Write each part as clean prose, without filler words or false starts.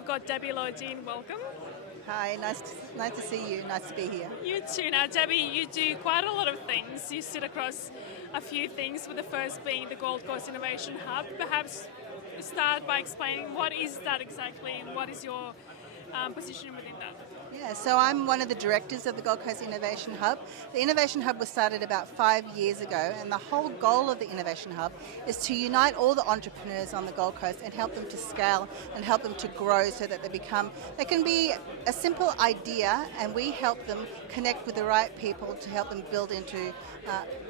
I've got Debby Lo-Dean. Welcome. Hi, nice to see you. Nice to be here. You too. Now, Debby, you do quite a lot of things. You sit across a few things, with the first being the Gold Coast Innovation Hub. Perhaps start by explaining what is that exactly and what is your position within that? Yeah, so I'm one of the directors of the Gold Coast Innovation Hub. The Innovation Hub was started about 5 years ago, and the whole goal of the Innovation Hub is to unite all the entrepreneurs on the Gold Coast and help them to scale and help them to grow so that they can be a simple idea, and we help them connect with the right people to help them build into,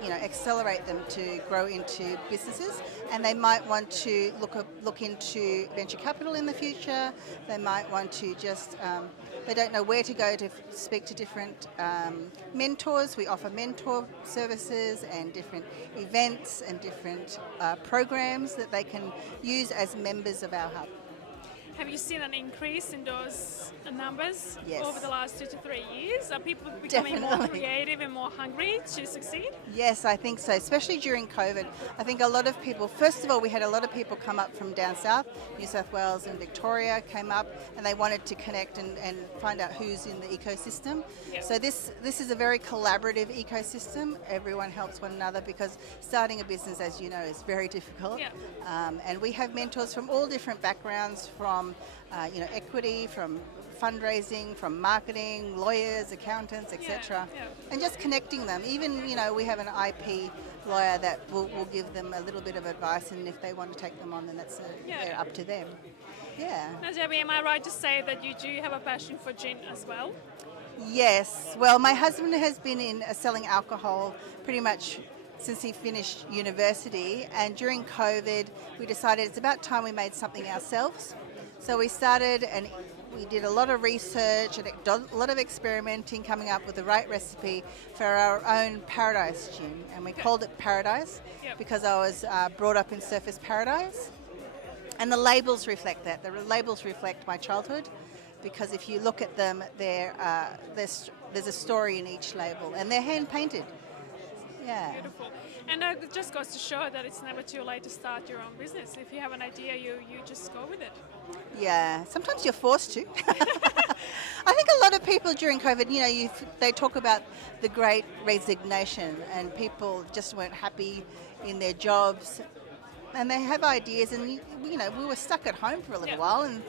accelerate them to grow into businesses. And they might want to look into venture capital in the future. They might want to they don't know where to go to speak to different mentors. We offer mentor services and different events and different programs that they can use as members of our hub. Have you seen an increase in those numbers Yes. over the last 2 to 3 years? Are people becoming more creative and more hungry to succeed? Yes, I think so, especially during COVID. I think a lot of people, first of all, we had a lot of people come up from down south, New South Wales and Victoria came up, and they wanted to connect and find out who's in the ecosystem. Yep. So this is a very collaborative ecosystem. Everyone helps one another because starting a business, as you know, is very difficult. Yep. And we have mentors from all different backgrounds, from equity, from fundraising, from marketing, lawyers, accountants, etc. Yeah. And just connecting them. Even, we have an IP lawyer that will give them a little bit of advice, and if they want to take them on, then they're up to them. Yeah. Now, Debby, am I right to say that you do have a passion for gin as well? Yes. Well, my husband has been in selling alcohol pretty much since he finished university, and during COVID, we decided it's about time we made something ourselves. So we started, and we did a lot of research and a lot of experimenting, coming up with the right recipe for our own Paradise gin. And we called it Paradise because I was brought up in Surfers Paradise. And the labels reflect that. The labels reflect my childhood, because if you look at them, there's a story in each label, and they're hand-painted. Yeah. Beautiful. And it just goes to show that it's never too late to start your own business. If you have an idea, you just go with it. Yeah, sometimes you're forced to. I think a lot of people during COVID, they talk about the great resignation, and people just weren't happy in their jobs, and they have ideas, and we were stuck at home for a little while, and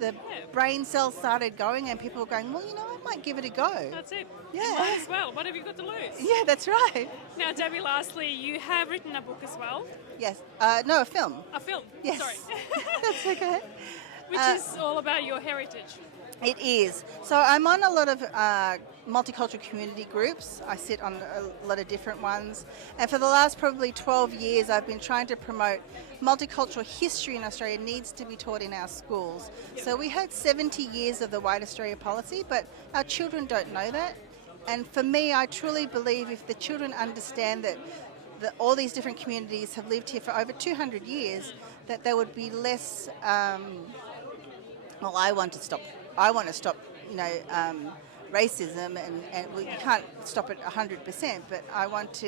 the brain cells started going, and people were going, well, I might give it a go. That's it. Yeah. Might as well. What have you got to lose? Yeah, that's right. Now, Debby, lastly, you have written a book as well. Yes. No, a film. A film? Yes. Sorry. That's okay. Which is all about your heritage. It is. So I'm on a lot of multicultural community groups. I sit on a lot of different ones. And for the last probably 12 years, I've been trying to promote multicultural history in Australia needs to be taught in our schools. Yep. So we had 70 years of the White Australia policy, but our children don't know that. And for me, I truly believe if the children understand that all these different communities have lived here for over 200 years, that there would be less. I want to stop racism, and you can't stop it 100%, but I want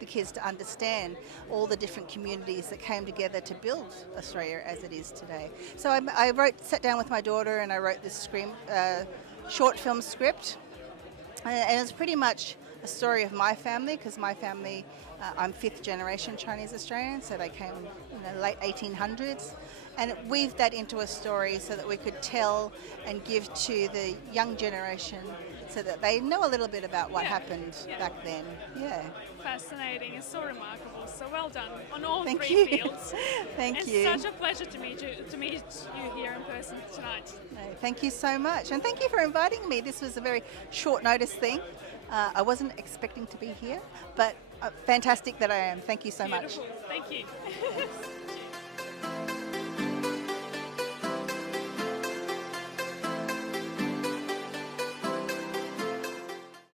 the kids to understand all the different communities that came together to build Australia as it is today. So I sat down with my daughter, and I wrote this short film script, and it's pretty much a story of my family, because my family, I'm 5th generation Chinese Australian, so they came in the late 1800s, and weaved that into a story so that we could tell and give to the young generation so that they know a little bit about what happened back then. Yeah. Fascinating. It's so remarkable. So well done on all Thank three you. fields. Thank you. It's such a pleasure to meet you here in person tonight. No, thank you so much, and thank you for inviting me. This was a very short notice thing. I wasn't expecting to be here, but fantastic that I am. Thank you so much. Beautiful. Thank you. Thanks.